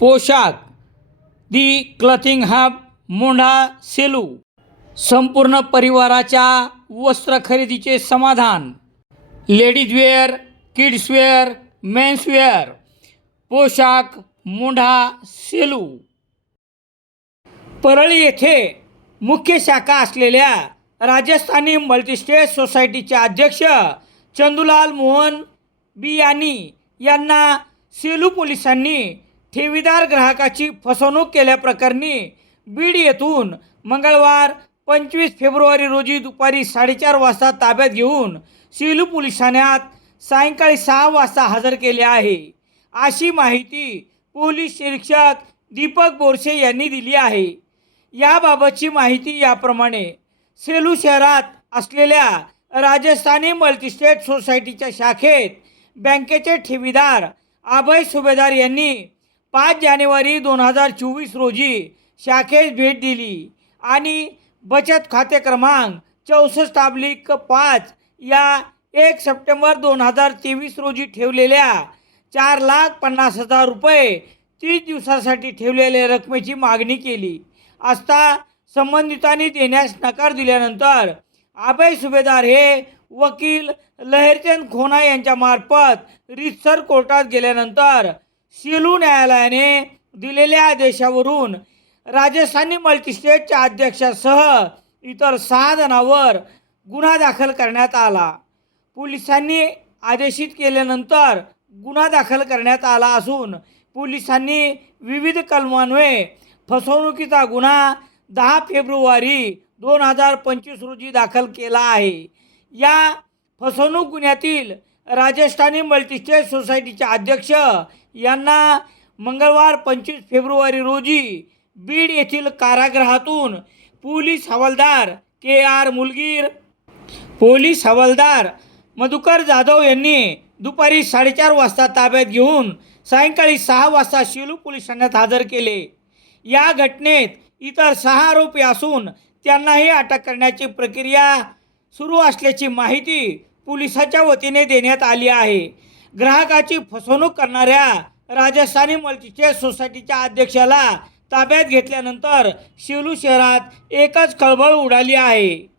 पोशाख. The clothing hub Mondha Selu. संपूर्ण परिवाराच्या वस्त्र खरेदीचे समाधान. लेडीजवेअर किड्सवेअर मेन्सवेअर पोशाख मोंढा सेलू. परळी येथे मुख्य शाखा असलेल्या राजस्थानी मल्टीस्टेट सोसायटीचे अध्यक्ष चंदुलाल मोहन बियानी यांना सेलू पोलिसांनी ठेवीदार ग्राहकाची फसवणूक केल्याप्रकरणी बीड येथून मंगळवार पंचवीस फेब्रुवारी रोजी दुपारी साडेचार वाजता ताब्यात घेऊन सेलू पोलीस ठाण्यात सायंकाळी सहा वाजता हजर केले आहे. अशी माहिती पोलीस निरीक्षक दीपक बोरसे यांनी दिली आहे. याबाबतची माहिती याप्रमाणे सेलू शहरात असलेल्या राजस्थानी मल्टीस्टेट सोसायटीच्या शाखेत बँकेचे ठेवीदार अभय सुभेदार यांनी पाच जानेवारी दोन हजार चोवीस रोजी शाखेस भेट दिली आणि बचत खाते क्रमांक चौसष्ट अब्लिक पाच या एक सप्टेंबर दोन हजार तेवीस रोजी ठेवलेल्या चार लाख पन्नास हजार रुपये तीस दिवसासाठी ठेवलेल्या रकमेची मागणी केली. असता संबंधितांनी देण्यास नकार दिल्यानंतर अभय सुभेदार हे वकील लहरचंद खोना यांच्यामार्फत रितसर कोर्टात गेल्यानंतर सेलू न्यायालयाने दिलेल्या आदेशावरून राजस्थानी मल्टीस्टेटच्या अध्यक्षासह इतर सहा जणांवर गुन्हा दाखल करण्यात आला. पोलिसांनी आदेशित केल्यानंतर गुन्हा दाखल करण्यात आला असून पोलिसांनी विविध कलमान्वये फसवणुकीचा गुन्हा दहा फेब्रुवारी दोन हजार पंचवीस रोजी दाखल केला आहे. या फसवणूक गुन्ह्यातील राजस्थानी मल्टीस्टेट सोसायटीचे अध्यक्ष यांना मंगळवार पंचवीस फेब्रुवारी रोजी बीड येथील कारागृहातून पोलीस हवालदार के आर मुलगीर पोलीस हवालदार मधुकर जाधव यांनी दुपारी साडेचार वाजता ताब्यात घेऊन सायंकाळी सहा वाजता शिलू पोलीस ठाण्यात हजर केले. या घटनेत इतर सहा आरोपी असून त्यांनाही अटक करण्याची प्रक्रिया सुरू असल्याची माहिती पोलिसाच्या वतीने देण्यात आली आहे. ग्राहकाची फसवणूक करणाऱ्या राजस्थानी मल्टीस्टेट सोसायटीच्या अध्यक्षाला ताब्यात घेतल्यानंतर शिवलू शहरात एकच खळबळ उडाली आहे.